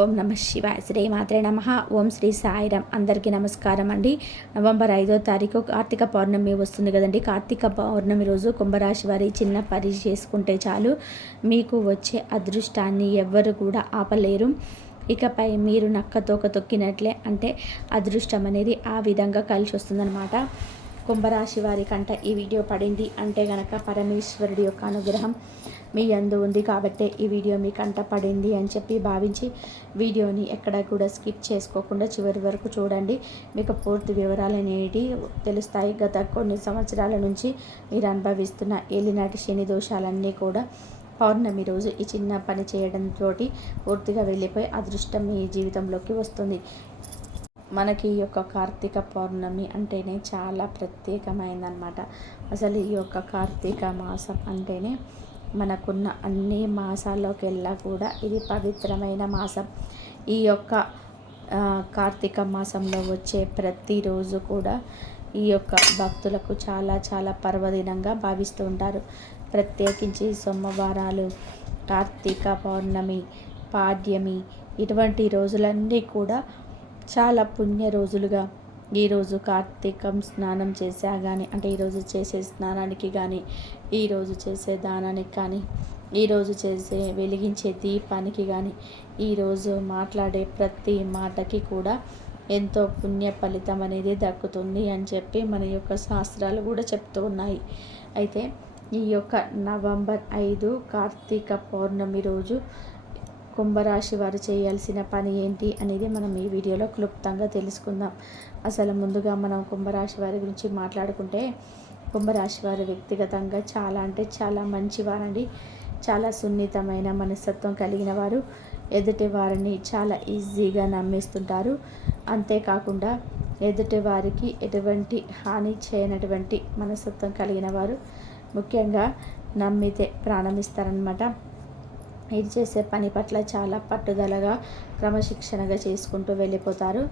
ఓం నమ శివాయ. శ్రీ మాత్రే నమ. ఓం శ్రీ సాయిరామ్. అందరికీ నమస్కారం అండి. నవంబర్ 5వ తారీఖు కార్తీక పౌర్ణమి వస్తుంది కదండి. కార్తీక పౌర్ణమి రోజు కుంభరాశి వారి చిన్న పని చేసుకుంటే చాలు, మీకు వచ్చే అదృష్టాన్ని ఎవ్వరు కూడా ఆపలేరు. ఇకపై మీరు నక్కతోక తొక్కినట్లే, అంటే అదృష్టం అనేది ఆ విధంగా కలిసి వస్తుందన్నమాట. కుంభరాశి వారి కంట ఈ వీడియో పడింది అంటే గనక పరమేశ్వరుడి యొక్క అనుగ్రహం మీ యందు ఉంది కాబట్టే ఈ వీడియో మీ కంట పడింది అని చెప్పి భావించి వీడియోని ఎక్కడ కూడా స్కిప్ చేసుకోకుండా చివరి వరకు చూడండి. మీకు పూర్తి వివరాలు అనేవి తెలుస్తాయి. గత కొన్ని సంవత్సరాల నుంచి మీరు అనుభవిస్తున్న ఏలినాటి శని దోషాలన్నీ కూడా పౌర్ణమి రోజు ఈ చిన్న పని చేయడంతో పూర్తిగా వెళ్ళిపోయి అదృష్టం మీ జీవితంలోకి వస్తుంది. మనకి ఈ యొక్క కార్తీక పౌర్ణమి అంటేనే చాలా ప్రత్యేకమైందనమాట. అసలు ఈ యొక్క కార్తీక మాసం అంటేనే మనకున్న అన్ని మాసాల్లోకెల్లా కూడా ఇది పవిత్రమైన మాసం. ఈ యొక్క కార్తీక మాసంలో వచ్చే ప్రతిరోజు కూడా ఈ యొక్క భక్తులకు చాలా చాలా పర్వదినంగా భావిస్తూ ఉంటారు. ప్రత్యేకించి సోమవారాలు, కార్తీక పౌర్ణమి, పాడ్యమి ఇటువంటి రోజులన్నీ కూడా చాలా పుణ్య రోజులుగా, ఈరోజు కార్తీకం స్నానం చేసా కానీ, అంటే ఈరోజు చేసే స్నానానికి కానీ, ఈరోజు చేసే దానానికి కానీ, ఈరోజు చేసే వెలిగించే దీపానికి కానీ, ఈరోజు మాట్లాడే ప్రతి మాటకి కూడా ఎంతో పుణ్య ఫలితం అనేది దక్కుతుంది అని చెప్పి మన యొక్క శాస్త్రాలు కూడా చెప్తూ ఉన్నాయి. అయితే ఈ యొక్క నవంబర్ 5 కార్తీక పౌర్ణమి రోజు కుంభరాశి వారు చేయాల్సిన పని ఏంటి అనేది మనం ఈ వీడియోలో క్లుప్తంగా తెలుసుకుందాం. అసలు ముందుగా మనం కుంభరాశి వారి గురించి మాట్లాడుకుంటే, కుంభరాశి వారు వ్యక్తిగతంగా చాలా అంటే చాలా మంచివారండి. చాలా సున్నితమైన మనస్తత్వం కలిగిన వారు. ఎదుటి వారిని చాలా ఈజీగా నమ్మేస్తుంటారు. అంతేకాకుండా ఎదుటి వారికి ఎటువంటి హాని చేయనటువంటి మనస్తత్వం కలిగిన వారు. ముఖ్యంగా నమ్మితే ప్రాణమిస్తారనమాట. మీరు చేసే పని పట్ల చాలా పట్టుదలగా, క్రమశిక్షణగా చేసుకుంటూ వెళ్ళిపోతారు.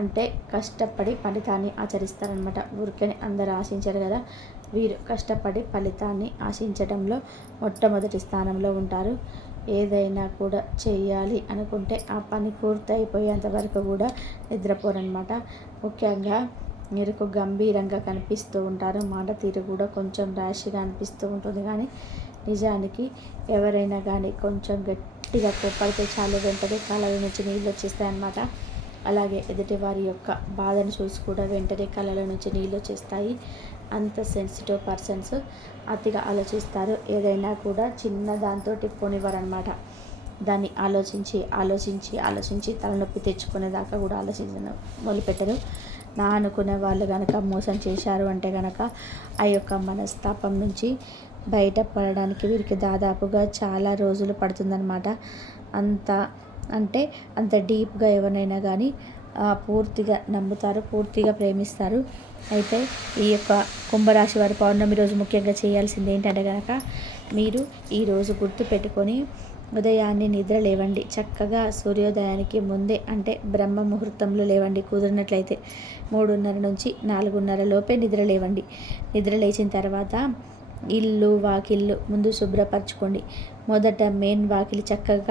అంటే కష్టపడి ఫలితాన్ని ఆచరిస్తారనమాట. ఊరికని అందరూ ఆశించరు కదా, వీరు కష్టపడి ఫలితాన్ని ఆశించడంలో మొట్టమొదటి స్థానంలో ఉంటారు. ఏదైనా కూడా చేయాలి అనుకుంటే ఆ పని పూర్తయిపోయేంత వరకు కూడా నిద్రపోరనమాట. ముఖ్యంగా మీకు గంభీరంగా కనిపిస్తూ ఉంటారు. మాట తీరు కూడా కొంచెం ర్యాష్గా అనిపిస్తూ ఉంటుంది, కానీ నిజానికి ఎవరైనా కానీ కొంచెం గట్టిగా కోప్పడితే చాలు, వెంటనే కళ్ళ నుంచి నీళ్ళు వచ్చేస్తాయి. అలాగే ఎదుటి వారి యొక్క బాధను చూసి కూడా వెంటనే కళ్ళ నుంచి నీళ్ళు వచ్చేస్తాయి. అంత సెన్సిటివ్ పర్సన్స్, అతిగా ఆలోచిస్తారు. ఏదైనా కూడా చిన్న దాంతో పోనివ్వరనమాట. దాన్ని ఆలోచించి తలనొప్పి తెచ్చుకునేదాకా కూడా ఆలోచించడం మొదలుపెట్టరు. నా అనుకునే వాళ్ళు కనుక మోసం చేశారు అంటే కనుక ఆ యొక్క మనస్తాపం నుంచి బయటపడడానికి వీరికి దాదాపుగా చాలా రోజులు పడుతుందన్నమాట. అంత డీప్గా ఎవరినైనా కానీ పూర్తిగా నమ్ముతారు, పూర్తిగా ప్రేమిస్తారు. అయితే ఈ యొక్క కుంభరాశి వారి పౌర్ణమి రోజు ముఖ్యంగా చేయాల్సింది ఏంటంటే కనుక, మీరు ఈరోజు గుర్తు పెట్టుకొని ఉదయాన్నే నిద్ర లేవండి. చక్కగా సూర్యోదయానికి ముందే, అంటే బ్రహ్మ ముహూర్తంలో లేవండి. కుదిరినట్లయితే 3:30 నుంచి 4:30 లోపే నిద్ర లేవండి. నిద్ర లేచిన తర్వాత ఇల్లు వాకిళ్ళు ముందు శుభ్రపరచుకోండి. మొదట మెయిన్ వాకిలి చక్కగా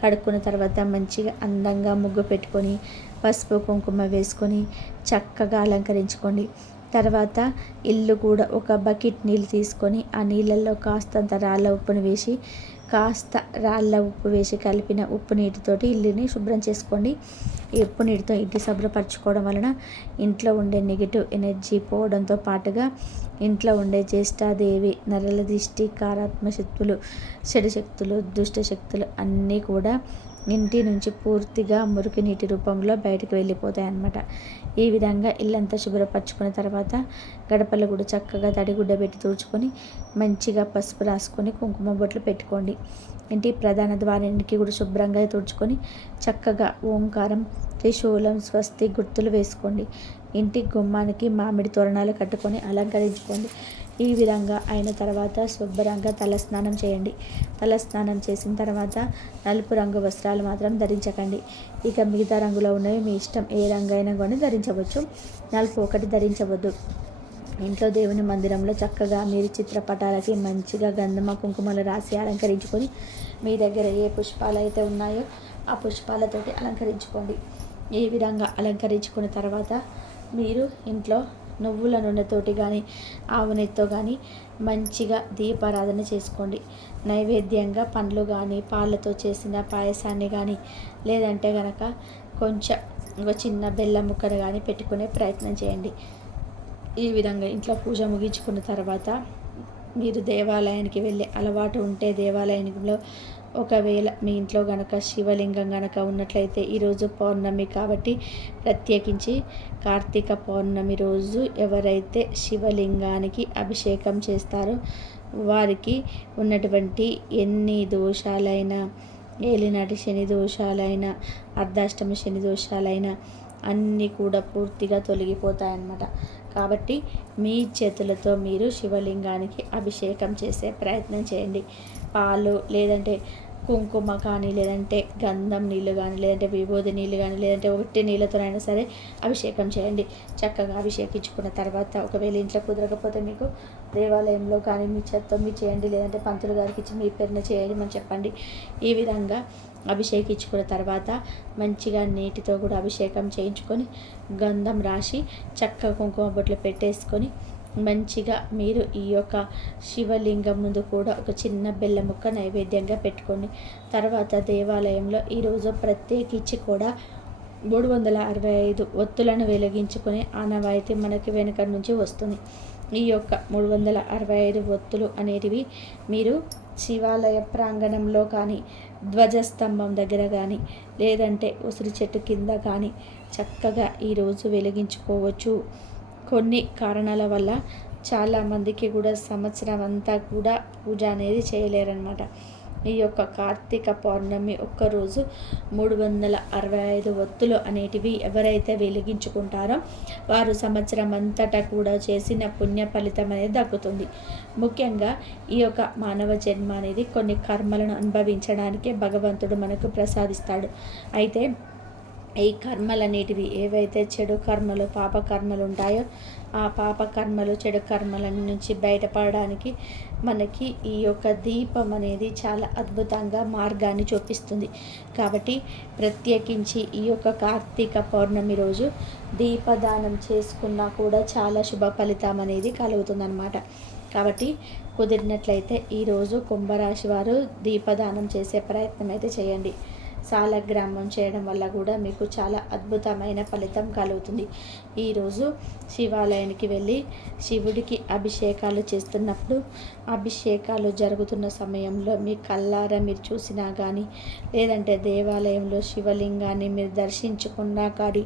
కడుక్కున్న తర్వాత మంచిగా అందంగా ముగ్గు పెట్టుకొని, పసుపు కుంకుమ వేసుకొని చక్కగా అలంకరించుకోండి. తర్వాత ఇల్లు కూడా ఒక బకెట్ నీళ్ళు తీసుకొని ఆ నీళ్ళల్లో కాస్తంత రాళ్ళ ఉప్పు వేసి కలిపిన ఉప్పు నీటితోటి ఇల్లుని శుభ్రం చేసుకోండి. ఈ ఉప్పు నీటితో ఇంటి శుభ్రపరచుకోవడం వలన ఇంట్లో ఉండే నెగిటివ్ ఎనర్జీ పోవడంతో పాటుగా ఇంట్లో ఉండే జ్యేష్ఠాదేవి, నరల దిష్టి, కారాత్మ శక్తులు, చెడు శక్తులు, దుష్ట శక్తులు అన్నీ కూడా ఇంటి నుంచి పూర్తిగా మురికి నీటి రూపంలో బయటకు వెళ్ళిపోతాయి అన్నమాట. ఈ విధంగా ఇల్లంతా శుభ్రపరచుకున్న తర్వాత గడపలు కూడా చక్కగా తడిగుడ్డ పెట్టి తుడుచుకొని మంచిగా పసుపు రాసుకొని కుంకుమ బొట్లు పెట్టుకోండి. ఇంటి ప్రధాన ద్వారానికి కూడా శుభ్రంగా తుడుచుకొని చక్కగా ఓంకారం, త్రిశూలం, స్వస్తి గుర్తులు వేసుకోండి. ఇంటి గుమ్మానికి మామిడి తోరణాలు కట్టుకొని అలంకరించుకోండి. ఈ విధంగా అయిన తర్వాత శుభ్రంగా తలస్నానం చేయండి. తలస్నానం చేసిన తర్వాత నలుపు రంగు వస్త్రాలు మాత్రం ధరించకండి. ఇక మిగతా రంగులో ఉన్నవి మీ ఇష్టం, ఏ రంగు అయినా కానీ ధరించవచ్చు. నలుపు ఒకటి ధరించవద్దు. ఇంట్లో దేవుని మందిరంలో చక్కగా మీరు చిత్రపటాలకి మంచిగా గంధమ కుంకుమలు రాసి అలంకరించుకొని, మీ దగ్గర ఏ పుష్పాలు అయితే ఉన్నాయో ఆ పుష్పాలతోటి అలంకరించుకోండి. ఈ విధంగా అలంకరించుకున్న తర్వాత మీరు ఇంట్లో నువ్వుల నూనెతోటి కానీ ఆవు నెయ్యితో కానీ మంచిగా దీపారాధన చేసుకోండి. నైవేద్యంగా పండ్లు కానీ పాలతో చేసిన పాయసాన్ని కానీ లేదంటే కనుక కొంచెం ఒక చిన్న బెల్లం ముక్కను కానీ పెట్టుకునే ప్రయత్నం చేయండి. ఈ విధంగా ఇంట్లో పూజ ముగించుకున్న తర్వాత మీరు దేవాలయానికి వెళ్ళే అలవాటు ఉంటే దేవాలయంలో ఒకవేళ మీ ఇంట్లో గనక శివలింగం గనక ఉన్నట్లయితే ఈరోజు పౌర్ణమి కాబట్టి ప్రత్యేకించి కార్తీక పౌర్ణమి రోజు ఎవరైతే శివలింగానికి అభిషేకం చేస్తారో వారికి ఉన్నటువంటి ఎన్ని దోషాలైనా, ఏలినాటి శని దోషాలైనా, అర్ధాష్టమి శని దోషాలైనా అన్నీ కూడా పూర్తిగా తొలగిపోతాయన్నమాట. కాబట్టి మీ చేతులతో మీరు శివలింగానికి అభిషేకం చేసే ప్రయత్నం చేయండి. పాలు లేదంటే కుంకుమ కానీ లేదంటే గంధం నీళ్ళు కానీ లేదంటే విభూది నీళ్ళు కానీ లేదంటే ఒట్టి నీళ్ళతోనైనా సరే అభిషేకం చేయండి. చక్కగా అభిషేకించుకున్న తర్వాత ఒకవేళ ఇంట్లో కుదరకపోతే మీకు దేవాలయంలో కానీ మీ చేత్తో మీరు చేయండి, లేదంటే పంతులు గారికి ఇచ్చి మీ పేరున చేయమని చెప్పండి. ఈ విధంగా అభిషేకించుకున్న తర్వాత మంచిగా నీటితో కూడా అభిషేకం చేయించుకొని గంధం రాసి చక్కగా కుంకుమ బొట్లు పెట్టేసుకొని మంచిగా మీరు ఈ యొక్క శివలింగం ముందు కూడా ఒక చిన్న బెల్లం ముక్క నైవేద్యంగా పెట్టుకోండి. తర్వాత దేవాలయంలో ఈరోజు ప్రత్యేకించి కూడా 365 ఒత్తులను వెలిగించుకునే ఆనవాయితీ మనకి వెనుక నుంచి వస్తుంది. ఈ యొక్క 365 ఒత్తులు అనేటివి మీరు శివాలయ ప్రాంగణంలో కానీ ధ్వజస్తంభం దగ్గర కానీ లేదంటే ఉసిరి చెట్టు కింద కానీ చక్కగా ఈరోజు వెలిగించుకోవచ్చు. కొన్ని కారణాల వల్ల చాలామందికి కూడా సంవత్సరం అంతా కూడా పూజ అనేది చేయలేరన్నమాట. ఈ యొక్క కార్తీక పౌర్ణమి ఒక్కరోజు 365 ఒత్తులు అనేటివి ఎవరైతే వెలిగించుకుంటారో వారు సంవత్సరం అంతటా కూడా చేసిన పుణ్య ఫలితం అనేది దక్కుతుంది. ముఖ్యంగా ఈ యొక్క మానవ జన్మ అనేది కొన్ని కర్మలను అనుభవించడానికే భగవంతుడు మనకు ప్రసాదిస్తాడు. అయితే ఈ కర్మలు అనేటివి ఏవైతే చెడు కర్మలు పాపకర్మలు ఉంటాయో ఆ పాపకర్మలు చెడు కర్మల నుంచి బయటపడడానికి మనకి ఈ యొక్క దీపం అనేది చాలా అద్భుతంగా మార్గాన్ని చూపిస్తుంది. కాబట్టి ప్రత్యేకించి ఈ యొక్క కార్తీక పౌర్ణమి రోజు దీపదానం చేసుకున్నా కూడా చాలా శుభ ఫలితం అనేది కలుగుతుందన్నమాట. కాబట్టి కుదిరినట్లయితే ఈరోజు కుంభరాశి వారు దీపదానం చేసే ప్రయత్నం అయితే చేయండి. సాలగ్రామం చేయడం వల్ల కూడా మీకు చాలా అద్భుతమైన ఫలితం కలుగుతుంది. ఈరోజు శివాలయానికి వెళ్ళి శివుడికి అభిషేకాలు చేస్తున్నప్పుడు అభిషేకాలు జరుగుతున్న సమయంలో మీ కళ్ళారా మీరు చూసినా కానీ లేదంటే దేవాలయంలో శివలింగాన్ని మీరు దర్శించుకున్నా కానీ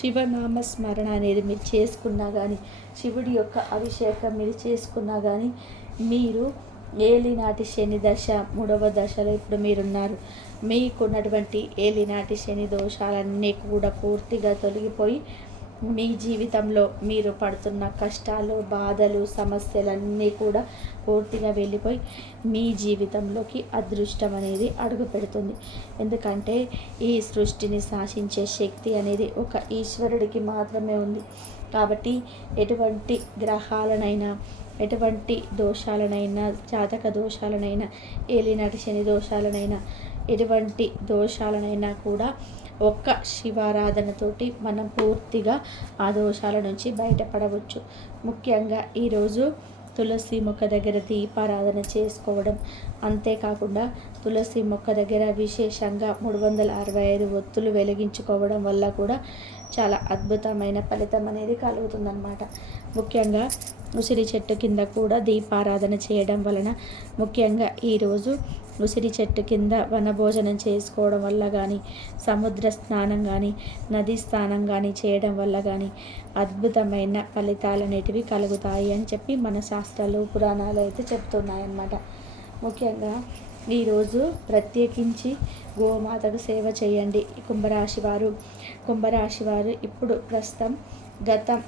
శివనామ స్మరణ అనేది మీరు చేసుకున్నా కానీ శివుడి యొక్క అభిషేకం మీరు చేసుకున్నా కానీ మీరు ఏలినాటి శని దశ 3వ దశలో ఇప్పుడు మీరున్నారు. మీకున్నటువంటి ఏలినాటి శని దోషాలన్నీ కూడా పూర్తిగా తొలగిపోయి మీ జీవితంలో మీరు పడుతున్న కష్టాలు, బాధలు, సమస్యలన్నీ కూడా పూర్తిగా వెళ్ళిపోయి మీ జీవితంలోకి అదృష్టం అనేది అడుగు పెడుతుంది. ఎందుకంటే ఈ సృష్టిని శాసించే శక్తి అనేది ఒక ఈశ్వరుడికి మాత్రమే ఉంది. కాబట్టి ఎటువంటి గ్రహాలనైనా ఎటువంటి దోషాలనైనా జాతక దోషాలనైనా ఏలినాటి శని దోషాలనైనా ఎటువంటి దోషాలనైనా కూడా ఒక్క శివారాధనతోటి మనం పూర్తిగా ఆ దోషాల నుంచి బయటపడవచ్చు. ముఖ్యంగా ఈరోజు తులసి మొక్క దగ్గర దీపారాధన చేసుకోవడం, అంతేకాకుండా తులసి మొక్క దగ్గర విశేషంగా 365 ఒత్తులు వెలిగించుకోవడం వల్ల కూడా చాలా అద్భుతమైన ఫలితం అనేది కలుగుతుందన్నమాట. ముఖ్యంగా ఉసిరి చెట్టు కింద కూడా దీపారాధన చేయడం వలన, ముఖ్యంగా ఈరోజు ఉసిరి చెట్టు కింద వనభోజనం చేసుకోవడం వల్ల కానీ సముద్ర స్నానం కానీ నదీ స్నానం కానీ చేయడం వల్ల కానీ అద్భుతమైన ఫలితాలు అనేటివి కలుగుతాయి అని చెప్పి మన శాస్త్రాలు పురాణాలు అయితే చెప్తున్నాయన్నమాట. ముఖ్యంగా ఈరోజు ప్రత్యేకించి గోమాతకు సేవ చేయండి. కుంభరాశి వారు ఇప్పుడు ప్రస్తుతం గతం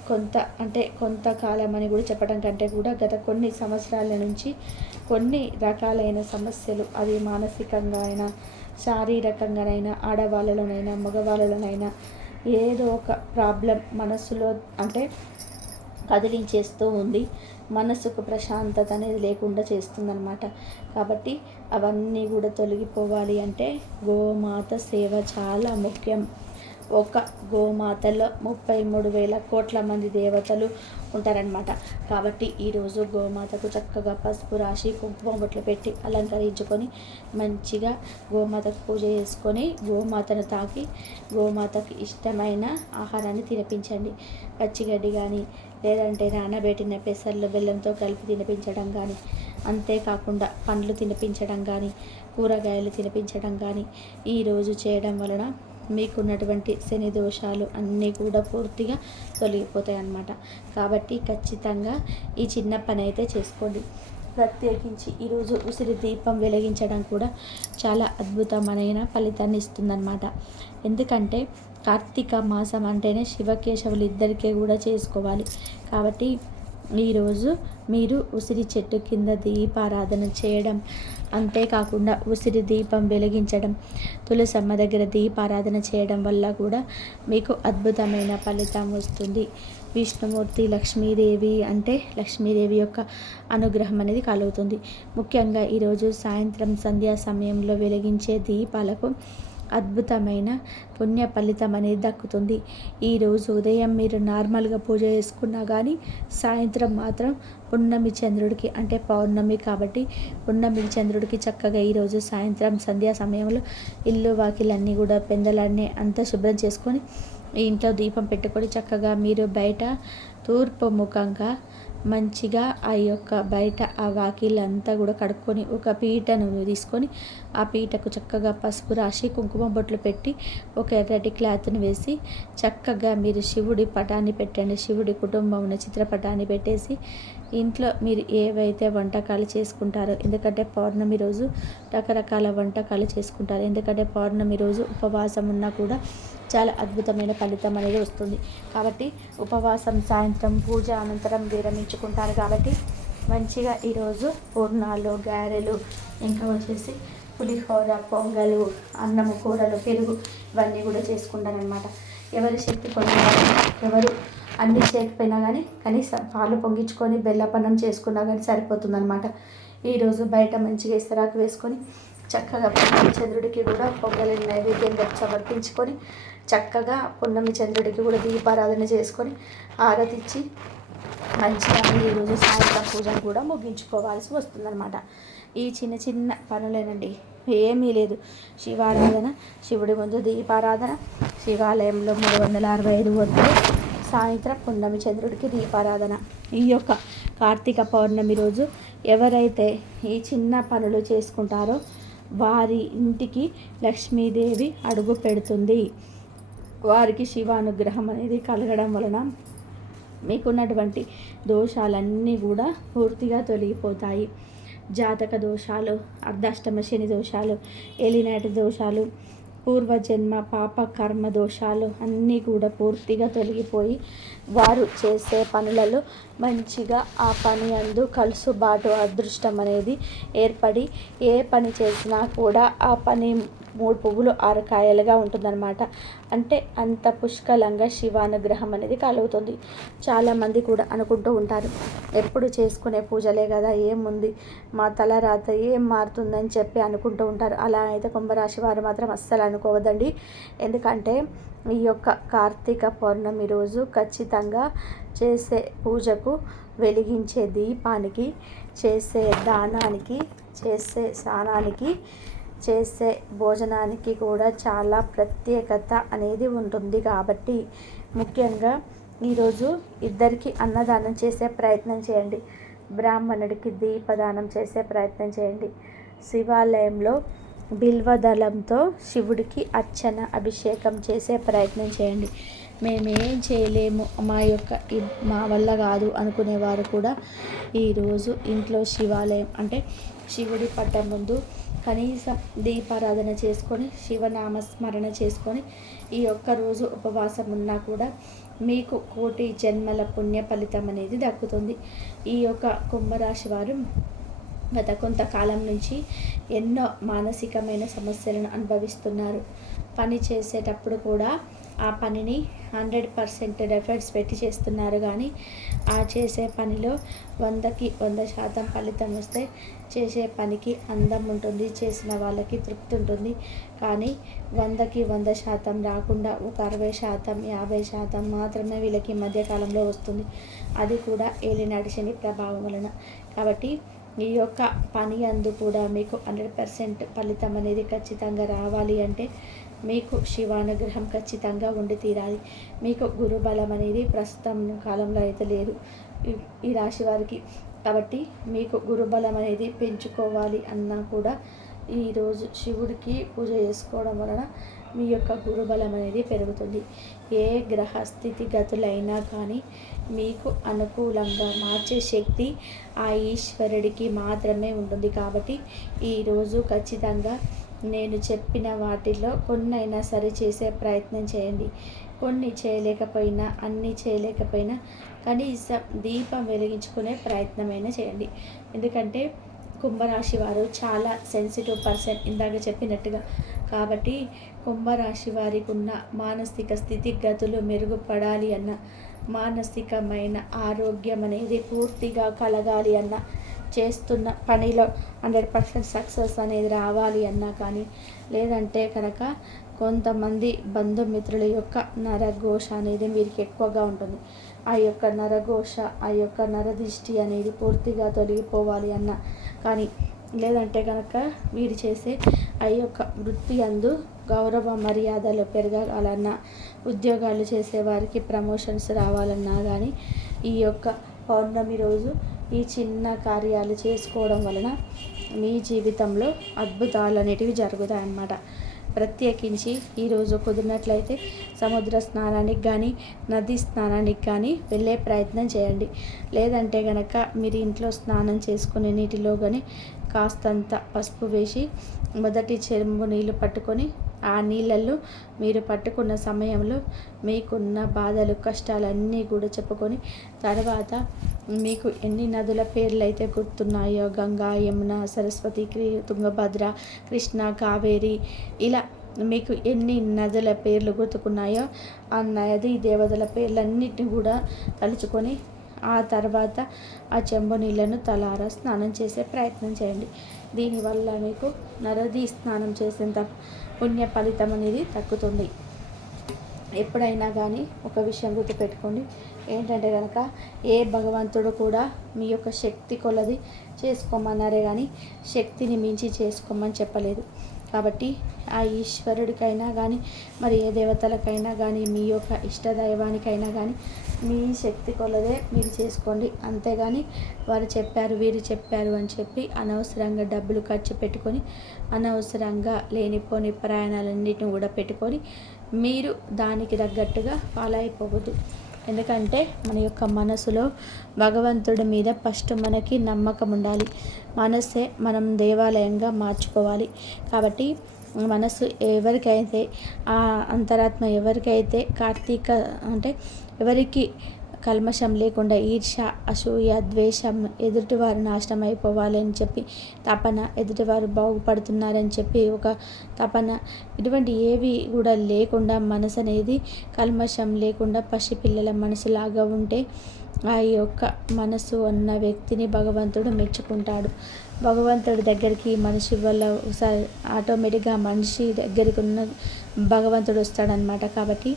కొంతకాలం అని కూడా చెప్పడం కంటే కూడా గత కొన్ని సంవత్సరాల నుంచి కొన్ని రకాలైన సమస్యలు, అది మానసికంగా అయినా శారీరకంగానైనా ఆడవాళ్ళలోనైనా మగవాళ్ళలోనైనా ఏదో ఒక ప్రాబ్లం మనసులో కదిలించేస్తూ ఉంది. మనసుకు ప్రశాంతత అనేది లేకుండా చేస్తుందన్నమాట. కాబట్టి అవన్నీ కూడా తొలగిపోవాలి అంటే గోమాత సేవ చాలా ముఖ్యం. ఒక గోమాతలో 33,000 కోట్ల మంది దేవతలు ఉంటారనమాట. కాబట్టి ఈరోజు గోమాతకు చక్కగా పసుపు రాసి కుంకుమ బొట్లు పెట్టి అలంకరించుకొని మంచిగా గోమాతకు పూజ చేసుకొని గోమాతను తాకి గోమాతకి ఇష్టమైన ఆహారాన్ని తినిపించండి. పచ్చిగడ్డి కానీ లేదంటే నానబెట్టిన పెసర్లు బెల్లంతో కలిపి తినిపించడం కానీ, అంతేకాకుండా పండ్లు తినిపించడం కానీ, కూరగాయలు తినిపించడం కానీ ఈరోజు చేయడం వలన మీకున్నటువంటి శని దోషాలు అన్నీ కూడా పూర్తిగా తొలగిపోతాయి అన్నమాట. కాబట్టి ఖచ్చితంగా ఈ చిన్న పని అయితే చేసుకోండి. ప్రత్యేకించి ఈరోజు ఉసిరి దీపం వెలిగించడం కూడా చాలా అద్భుతమైన ఫలితాన్ని ఇస్తుందన్నమాట. ఎందుకంటే కార్తీక మాసం అంటేనే శివకేశవులు ఇద్దరికీ కూడా చేసుకోవాలి. కాబట్టి ఈరోజు మీరు ఉసిరి చెట్టు కింద దీపారాధన చేయడం, అంతేకాకుండా ఉసిరి దీపం వెలిగించడం, తులసమ్మ దగ్గర దీపారాధన చేయడం వల్ల కూడా మీకు అద్భుతమైన ఫలితం వస్తుంది. విష్ణుమూర్తి లక్ష్మీదేవి అంటే లక్ష్మీదేవి యొక్క అనుగ్రహం అనేది కలుగుతుంది. ముఖ్యంగా ఈరోజు సాయంత్రం సంధ్యా సమయంలో వెలిగించే దీపాలకు అద్భుతమైన పుణ్య ఫలితం అనేది దక్కుతుంది. ఈరోజు ఉదయం మీరు నార్మల్గా పూజ చేసుకున్నా కానీ సాయంత్రం మాత్రం పున్నమి చంద్రుడికి అంటే పౌర్ణమి కాబట్టి పున్నమి చంద్రుడికి చక్కగా ఈరోజు సాయంత్రం సంధ్యా సమయంలో ఇల్లు వాకిలన్నీ కూడా పెందలన్నీ అంతా శుభ్రం చేసుకొని ఇంట్లో దీపం పెట్టుకొని చక్కగా మీరు బయట తూర్పు ముఖంగా మంచిగా ఆ యొక్క బయట ఆ వాకిలంతా కూడా కడుక్కొని ఒక పీటను తీసుకొని ఆ పీటకు చక్కగా పసుపు రాసి కుంకుమ బొట్లు పెట్టి ఒక ఎర్రటి క్లాత్ని వేసి చక్కగా మీరు శివుడి పటాన్ని పెట్టండి. శివుడి కుటుంబం ఉన్న చిత్రపటాన్ని పెట్టేసి ఇంట్లో మీరు ఏవైతే వంటకాలు చేసుకుంటారో, ఎందుకంటే పౌర్ణమి రోజు రకరకాల వంటకాలు చేసుకుంటారు. ఎందుకంటే పౌర్ణమి రోజు ఉపవాసం ఉన్నా కూడా చాలా అద్భుతమైన ఫలితం అనేది వస్తుంది. కాబట్టి ఉపవాసం సాయంత్రం పూజ అనంతరం విరమించుకుంటారు. కాబట్టి మంచిగా ఈరోజు పూర్ణాలు, గారెలు, ఇంకా వచ్చేసి పులిహోర, పొంగలు, అన్నము, కూరలు, పెరుగు ఇవన్నీ కూడా చేసుకుంటారనమాట. ఎవరి శక్తి కొద్ది ఎవరు అన్నీ చేయకపోయినా కానీ కనీసం పాలు పొంగించుకొని బెల్లపన్నం చేసుకున్నా కానీ సరిపోతుందన్నమాట. ఈరోజు బయట మంచిగా ఇస్తరాకు వేసుకొని చక్కగా పున్నమి చంద్రుడికి కూడా పొంగలి నైవేద్యంగా సమర్పించుకొని చక్కగా పున్నమి చంద్రుడికి కూడా దీపారాధన చేసుకొని ఆరతిచ్చి మంచిగా ఈరోజు సాయంత్రం పూజను కూడా ముగించుకోవాల్సి వస్తుందన్నమాట. ఈ చిన్న చిన్న పనులేనండి, ఏమీ లేదు. శివారాధన, శివుడి ముందు దీపారాధన, శివాలయంలో 365 వద్దు, సాయంత్రం పున్నమి చంద్రుడికి దీపారాధన. ఈ యొక్క కార్తీక పౌర్ణమి రోజు ఎవరైతే ఈ చిన్న పనులు చేసుకుంటారో వారి ఇంటికి లక్ష్మీదేవి అడుగు పెడుతుంది. వారికి శివానుగ్రహం అనేది కలగడం వలన మీకున్నటువంటి దోషాలన్నీ కూడా పూర్తిగా తొలగిపోతాయి. జాతక దోషాలు, అర్ధాష్టమ శని దోషాలు, ఏలినాటి దోషాలు, పూర్వజన్మ పాప కర్మ దోషాలు అన్నీ కూడా పూర్తిగా తొలగిపోయి వారు చేసే పనులలో మంచిగా ఆ పని అందు కలుసుబాటు అదృష్టం అనేది ఏర్పడి ఏ పని చేసినా కూడా ఆ పని 3 పువ్వులు 6 కాయలుగా ఉంటుందన్నమాట. అంటే అంత పుష్కలంగా శివానుగ్రహం అనేది కలుగుతుంది. చాలామంది కూడా అనుకుంటూ ఉంటారు, ఎప్పుడు చేసుకునే పూజలే కదా, ఏముంది మా తలరాత ఏం మారుతుందని చెప్పి అనుకుంటూ ఉంటారు. అలా అయితే కుంభరాశి వారు మాత్రం అస్సలు అనుకోవద్దండి. ఎందుకంటే ఈ యొక్క కార్తీక పౌర్ణమి రోజు ఖచ్చితంగా చేసే పూజకు, వెలిగించే దీపానికి, చేసే దానానికి, చేసే స్నానానికి, చేసే భోజనానికి కూడా చాలా ప్రత్యేకత అనేది ఉంటుంది. కాబట్టి ముఖ్యంగా ఈరోజు ఇద్దరికి అన్నదానం చేసే ప్రయత్నం చేయండి. బ్రాహ్మణుడికి దీపదానం చేసే ప్రయత్నం చేయండి. శివాలయంలో బిల్వదళంతో శివుడికి అర్చన, అభిషేకం చేసే ప్రయత్నం చేయండి. మేమేం చేయలేము, మా వల్ల కాదు అనుకునేవారు కూడా ఈరోజు ఇంట్లో శివాలయం అంటే శివుడి పట్టం ముందు కనీసం దీపారాధన చేసుకొని శివనామస్మరణ చేసుకొని ఈ ఒక్క రోజు ఉపవాసం ఉన్నా కూడా మీకు 1,000,000 జన్మల పుణ్య ఫలితం అనేది దక్కుతుంది. ఈ యొక్క కుంభరాశి వారు గత కొంతకాలం నుంచి ఎన్నో మానసికమైన సమస్యలను అనుభవిస్తున్నారు. పని చేసేటప్పుడు కూడా ఆ పనిని 100% ఎఫర్ట్స్ పెట్టి చేస్తున్నారు, కానీ ఆ చేసే పనిలో 100కి 100% ఫలితం వస్తే చేసే పనికి అందం ఉంటుంది, చేసిన వాళ్ళకి తృప్తి ఉంటుంది. కానీ 100కి 100% రాకుండా ఒక 60%, 50% మాత్రమే వీళ్ళకి మధ్యకాలంలో వస్తుంది. అది కూడా ఏలినాటి శని ప్రభావం వలన. కాబట్టి ఈ యొక్క పని అందు కూడా మీకు 100% ఫలితం అనేది ఖచ్చితంగా రావాలి అంటే మీకు శివానుగ్రహం ఖచ్చితంగా ఉండి తీరాలి. మీకు గురుబలం అనేది ప్రస్తుతం కాలంలో అయితే లేదు ఈ రాశి వారికి. కాబట్టి మీకు గురుబలం అనేది పెంచుకోవాలి అన్నా కూడా ఈరోజు శివుడికి పూజ చేసుకోవడం వలన మీ యొక్క గురుబలం అనేది పెరుగుతుంది. ఏ గ్రహ స్థితిగతులైనా కానీ మీకు అనుకూలంగా మార్చే శక్తి ఆ ఈశ్వరుడికి మాత్రమే ఉంటుంది. కాబట్టి ఈరోజు ఖచ్చితంగా నేను చెప్పిన వాటిలో కొన్నైనా సరే చేసే ప్రయత్నం చేయండి. కొన్ని చేయలేకపోయినా, అన్నీ చేయలేకపోయినా కనీసం దీపం వెలిగించుకునే ప్రయత్నమైనా చేయండి. ఎందుకంటే కుంభరాశి వారు చాలా సెన్సిటివ్ పర్సన్, ఇందాక చెప్పినట్టుగా. కాబట్టి కుంభరాశి వారికి ఉన్న మానసిక స్థితిగతులు మెరుగుపడాలి అన్న, మానసికమైన ఆరోగ్యం అనేది పూర్తిగా కలగాలి అన్న, చేస్తున్న పనిలో 100% సక్సెస్ అనేది రావాలి అన్నా కానీ, లేదంటే కనుక కొంతమంది బంధుమిత్రుల యొక్క నరఘోష అనేది వీరికి ఎక్కువగా ఉంటుంది. ఆ యొక్క నరఘోష, ఆ యొక్క నరదిష్టి అనేది పూర్తిగా తొలగిపోవాలి అన్నా కానీ, లేదంటే కనుక వీరు చేసే ఆ యొక్క వృత్తి అందు గౌరవ మర్యాదలు పెరగాలన్నా, ఉద్యోగాలు చేసేవారికి ప్రమోషన్స్ రావాలన్నా కానీ ఈ యొక్క పౌర్ణమి రోజు ఈ చిన్న కార్యాలు చేసుకోవడం వలన మీ జీవితంలో అద్భుతాలు అనేటివి జరుగుతాయన్నమాట. ప్రత్యేకించి ఈరోజు కుదిరినట్లయితే సముద్ర స్నానానికి కానీ, నది స్నానానికి కానీ వెళ్ళే ప్రయత్నం చేయండి. లేదంటే కనుక మీరు ఇంట్లో స్నానం చేసుకునే నీటిలో కానీ కాస్తంత పసుపు వేసి మొదటి చెంబు నీళ్ళు పట్టుకొని ఆ నీళ్ళల్లో మీరు పట్టుకున్న సమయంలో మీకున్న బాధలు, కష్టాలన్నీ కూడా చెప్పుకొని, తర్వాత మీకు ఎన్ని నదుల పేర్లు అయితే గుర్తున్నాయో, గంగా, యమున, సరస్వతి, తుంగభద్ర, కృష్ణ, కావేరి, ఇలా మీకు ఎన్ని నదుల పేర్లు గుర్తుకున్నాయో ఆ నది దేవతల పేర్లన్నిటిని కూడా తలుచుకొని ఆ తర్వాత ఆ చెంబు నీళ్ళను తలారా స్నానం చేసే ప్రయత్నం చేయండి. దీనివల్ల మీకు నది స్నానం చేసేంత పుణ్య ఫలితం అనేది తగ్గుతుంది. ఎప్పుడైనా కానీ ఒక విషయం గుర్తుపెట్టుకోండి, ఏంటంటే కనుక ఏ భగవంతుడు కూడా మీ యొక్క శక్తి కొలది చేసుకోమన్నారే కానీ శక్తిని మించి చేసుకోమని చెప్పలేదు. కాబట్టి ఆ ఈశ్వరుడికైనా కానీ, మరి ఏ దేవతలకైనా కానీ, మీ యొక్క ఇష్టదైవానికైనా కానీ మీ శక్తి కొలదే మీరు చేసుకోండి. అంతేగాని వారు చెప్పారు, వీరు చెప్పారు అని చెప్పి అనవసరంగా డబ్బులు ఖర్చు పెట్టుకొని, అనవసరంగా లేనిపోని ప్రయాణాలన్నిటిని కూడా పెట్టుకొని మీరు దానికి తగ్గట్టుగా ఫాలో అయిపోవద్దు. ఎందుకంటే మన యొక్క మనసులో భగవంతుడి మీద ఫస్ట్ మనకి నమ్మకం ఉండాలి. మనసే మనం దేవాలయంగా మార్చుకోవాలి. కాబట్టి మనసు ఎవరికైతే, ఆ అంతరాత్మ ఎవరికైతే కార్తీక అంటే ఎవరికి కల్మషం లేకుండా ఈర్ష, అసూయ, ద్వేషం, ఎదుటివారు నాశనం అయిపోవాలి అని చెప్పి తపన, ఎదుటివారు బాగుపడుతున్నారని చెప్పి ఒక తపన, ఇటువంటి ఏవి కూడా లేకుండా మనసు అనేది కల్మషం లేకుండా పసిపిల్లల మనసులాగా ఉంటే ఆ యొక్క మనసు అన్న వ్యక్తిని భగవంతుడు మెచ్చుకుంటాడు. భగవంతుడి దగ్గరికి మనిషి వల్ల ఒకసారి ఆటోమేటిక్గా మనిషి దగ్గరికి ఉన్న భగవంతుడు వస్తాడనమాట. కాబట్టి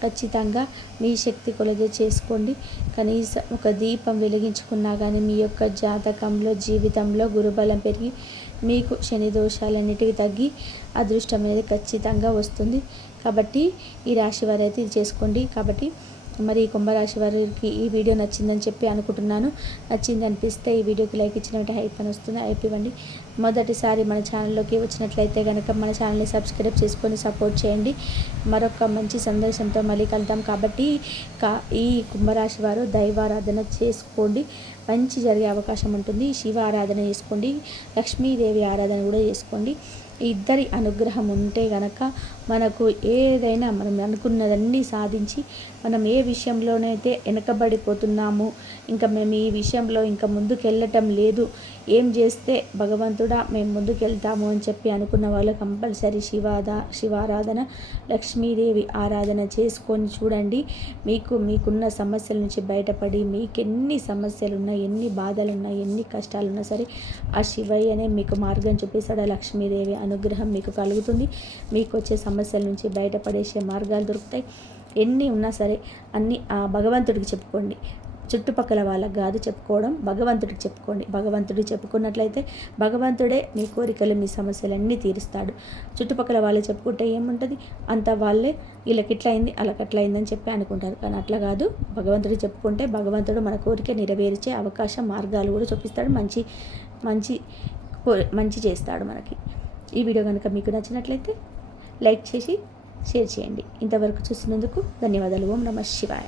ఖచ్చితంగా మీ శక్తి కొలది చేసుకోండి. కనీసం ఒక దీపం వెలిగించుకున్నా కానీ మీ యొక్క జాతకంలో, జీవితంలో గురుబలం పెరిగి మీకు శని దోషాలన్నిటివి తగ్గి అదృష్టం అనేది ఖచ్చితంగా వస్తుంది. కాబట్టి ఈ రాశి వారైతే ఇది చేసుకోండి. కాబట్టి మరి కుంభరాశి వారికి ఈ వీడియో నచ్చిందని చెప్పి అనుకుంటున్నాను. నచ్చింది అనిపిస్తే ఈ వీడియోకి లైక్ ఇచ్చినట్టు హైప్ అని వస్తుంది, హైప్ ఇవ్వండి. మొదటిసారి మన ఛానల్లోకి వచ్చినట్లయితే కనుక మన ఛానల్ని సబ్స్క్రైబ్ చేసుకొని సపోర్ట్ చేయండి. మరొక మంచి సందేశంతో మళ్ళీ కలుద్దాం. కాబట్టి ఈ కుంభరాశి వారు దైవారాధన చేసుకోండి, మంచి జరిగే అవకాశం ఉంటుంది. శివ ఆరాధన చేసుకోండి, లక్ష్మీదేవి ఆరాధన కూడా చేసుకోండి. ఈ ఇద్దరి అనుగ్రహం ఉంటే గనక మనకు ఏదైనా మనం అనుకున్నదన్నీ సాధించి మనం ఏ విషయంలోనైతే వెనకబడిపోతున్నామో ఇంకా మేము ఈ విషయంలో ఇంకా ముందుకెళ్ళటం లేదు, ఏం చేస్తే భగవంతుడా మేము ముందుకెళ్తాము అని చెప్పి అనుకున్న వాళ్ళు కంపల్సరీ శివారాధన, లక్ష్మీదేవి ఆరాధన చేసుకొని చూడండి. మీకున్న సమస్యల నుంచి బయటపడి మీకు ఎన్ని సమస్యలున్నా, ఎన్ని బాధలున్నా, ఎన్ని కష్టాలున్నా సరే ఆ శివయ్యనే మీకు మార్గం చూపిస్తాడు. ఆ లక్ష్మీదేవి అనుగ్రహం మీకు కలుగుతుంది. మీకు వచ్చే సమస్యల నుంచి బయటపడేసే మార్గాలు దొరుకుతాయి. ఎన్ని ఉన్నా సరే అన్నీ ఆ భగవంతుడికి చెప్పుకోండి. చుట్టుపక్కల వాళ్ళకి కాదు చెప్పుకోవడం, భగవంతుడికి చెప్పుకోండి. భగవంతుడికి చెప్పుకున్నట్లయితే భగవంతుడే మీ కోరికలు, మీ సమస్యలన్నీ తీరుస్తాడు. చుట్టుపక్కల వాళ్ళు చెప్పుకుంటే ఏముంటుంది, అంత వాళ్ళే వీళ్ళకి ఇట్లా అయింది వాళ్ళకి అట్లా అయిందని చెప్పి అనుకుంటారు. కానీ అట్లా కాదు, భగవంతుడికి చెప్పుకుంటే భగవంతుడు మన కోరిక నెరవేర్చే అవకాశం, మార్గాలు కూడా చూపిస్తాడు. మంచి చేస్తాడు మనకి. ఈ వీడియో కనుక మీకు నచ్చినట్లయితే లైక్ చేసి షేర్ చేయండి. ఇంతవరకు చూసినందుకు ధన్యవాదాలు. ఓం నమః శివాయ.